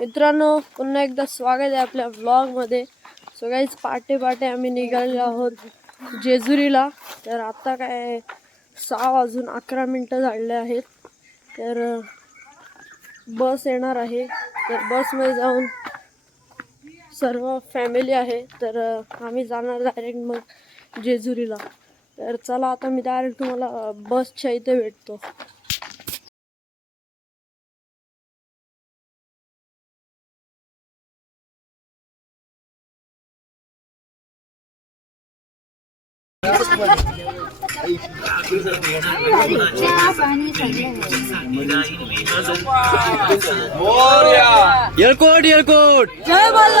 मित्रांनो पुन्हा एकदा स्वागत आहे आपल्या व्लॉगमध्ये सगळ्याच पाटे पाटे आम्ही निघालेलो आहोत जेजुरीला. तर आता काय सहा वाजून अकरा मिनटं झाले आहेत. तर बस येणार आहे. तर बसमध्ये जाऊन सर्व फॅमिली आहे. तर आम्ही जाणार डायरेक्ट मग जेजुरीला. तर चला आता मी डायरेक्ट तुम्हाला बसच्या इथे भेटतो. 哎呀！你把你的。哇！好呀，耳廓，耳廓。来吧啦！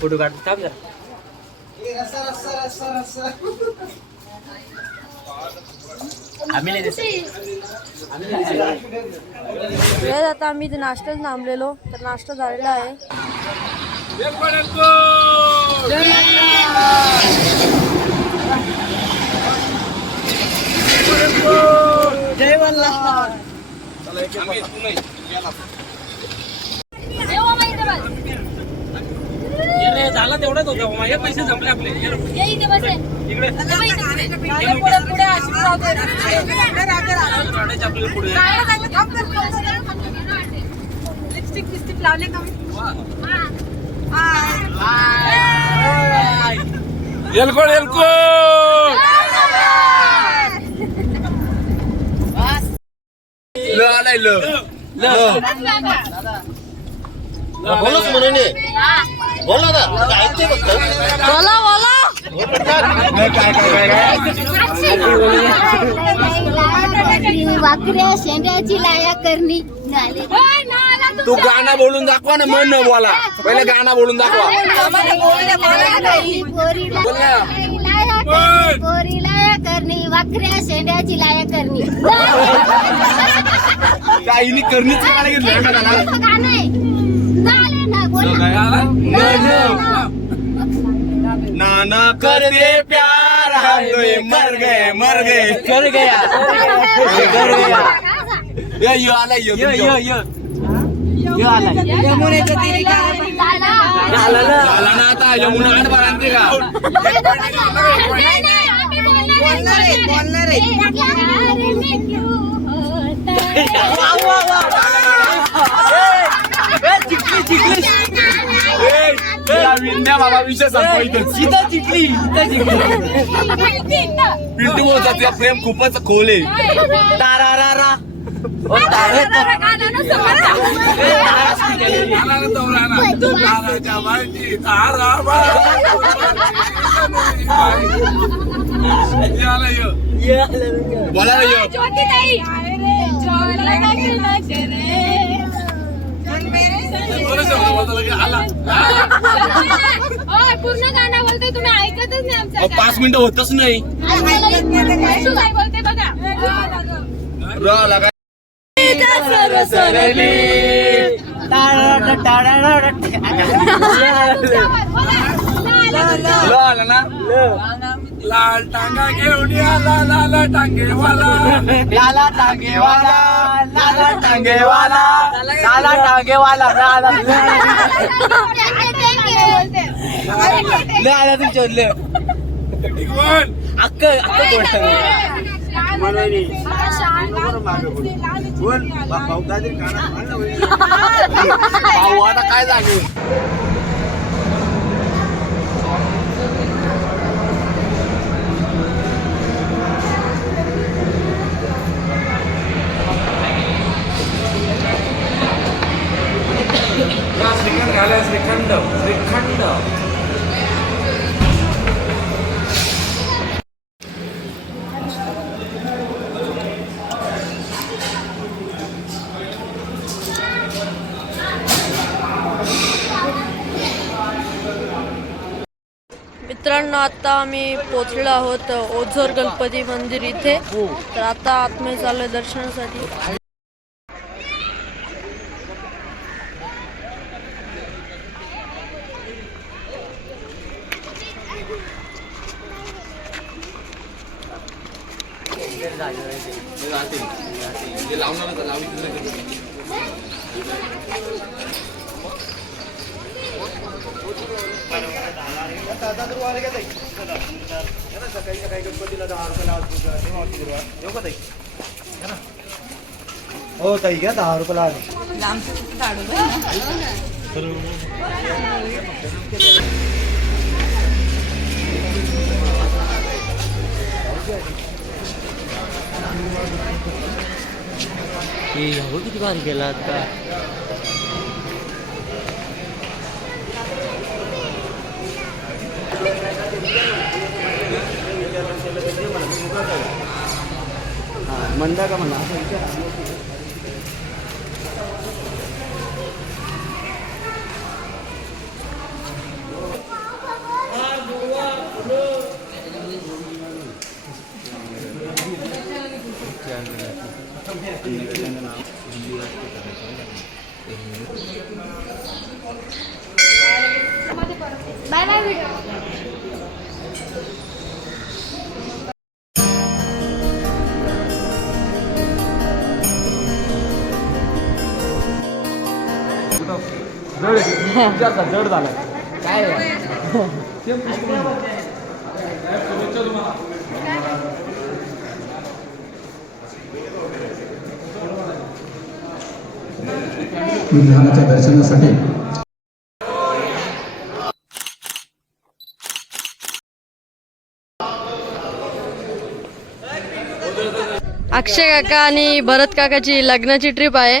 फोटो काढ थांब जरा. आम्ही नाही दिसत. वेळ आता आम्ही इथे नाश्त्याच थांबलेलो. तर नाश्ता झालेला आहे. अरे, झाला तेवढाच होता माझे पैसे संपले आपले. इकडे. पुढे लिपस्टिक बिस्टिक लावले का ल आलाय ल. ल. बोलच म्हणून बोला ना ऐकते फक्त बोला बोला. वाकऱ्या शेंड्याची लाया करणी तू गाणं बोलून दाखवा ना मन न बोला. पहिले गाणं बोलून दाखवा. पोरी लाया करणी वाकऱ्या शेंड्याची लाया करणी. काहीनी करणीच गाणं घेतलं. नाना करते प्यार हाय मर गए मर गए. कर गया. कर गया. यो यो आला यो यो यो. यो यो. आला. झालं. झाला ना. आता यमुना आठ बार आणते का नाही, नाही, आम्ही बोलणार आहे, बोलणार आहे. प्यार में क्यों होता ए, या विंध्या बाबा विषय संपवायचं सीता जिंकली सीता जिंकली. पिंटू बोलतात त्या प्रेम खूपच खोल आहे. तारा रा रा ओ तारे बोला ना यो. पूर्ण गाणं बोलतोय तुम्ही ऐकतच नाही आमचं पाच मिनिटं होतच नाही. तू काय बोलते बघा. र लागा. ल आला ना? लाल टांगा घेऊन आला लाला टांगेवाला. लाला टांगेवाला लाला टांगेवाला लाला टांगेवाला ले आला ले अक्क अक्क गोष्ट भाऊ आता काय सांगू पोचलो आहोत ओझर गणपती मंदिर इथे. तर आता आतमध्ये चाललोय दर्शनासाठी. हो ताई घ्या दहा रुपयाला आहे. किती भारी केला आता मंदा का म्हणा बाय बाय व्हिडिओ जड झाला काय विधानाच्या दर्शनासाठी. अक्षय काका आणि भरत काकाची लग्नाची ट्रिप आहे.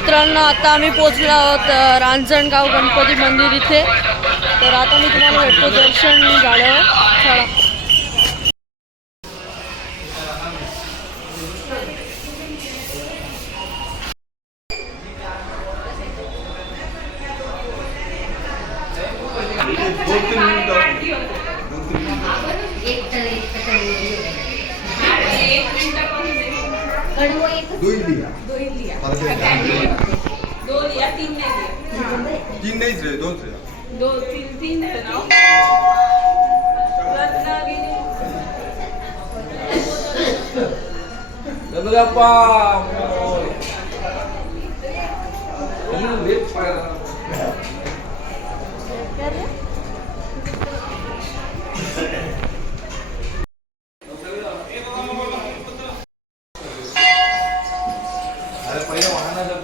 मित्रांनो आता आम्ही पोहोचलो आहोत रांजणगाव गणपती मंदिर इथे. तर आता मी तुम्हाला भेटतो दर्शन झालं चला. दोन या तीन नाही घे. तीन नाहीच रे दोन रे. दोन तीन नाव रत्नागिरी. गणपती बाप्पा 昨天晚上那个。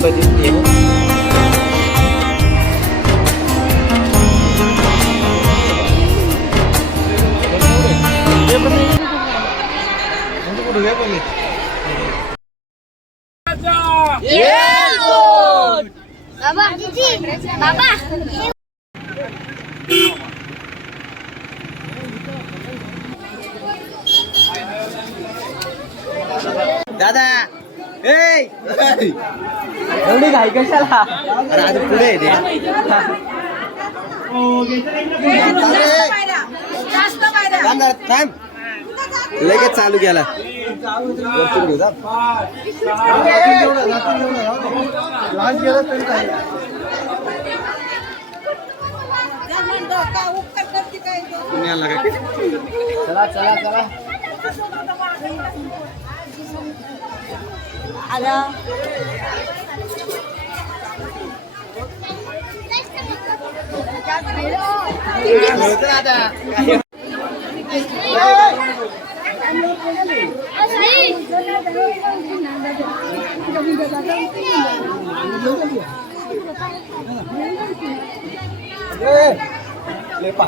बाबा बाबा दादा ए! एवढी घाई कशाला? अरे आता पुढे येते लगेच चालू केला. चला चला चला. त्याच्यावर जा यब्बा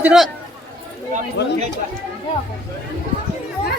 जेवण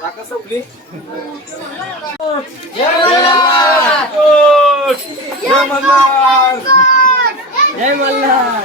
Taca seu blink. Jai Mallar! Jai Mallar!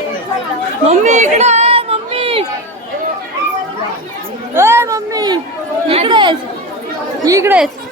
¡Mami, mira! ¡Mami! ¡Eh, mami! ¡Tigres! ¡Tigres! ¡Tigres!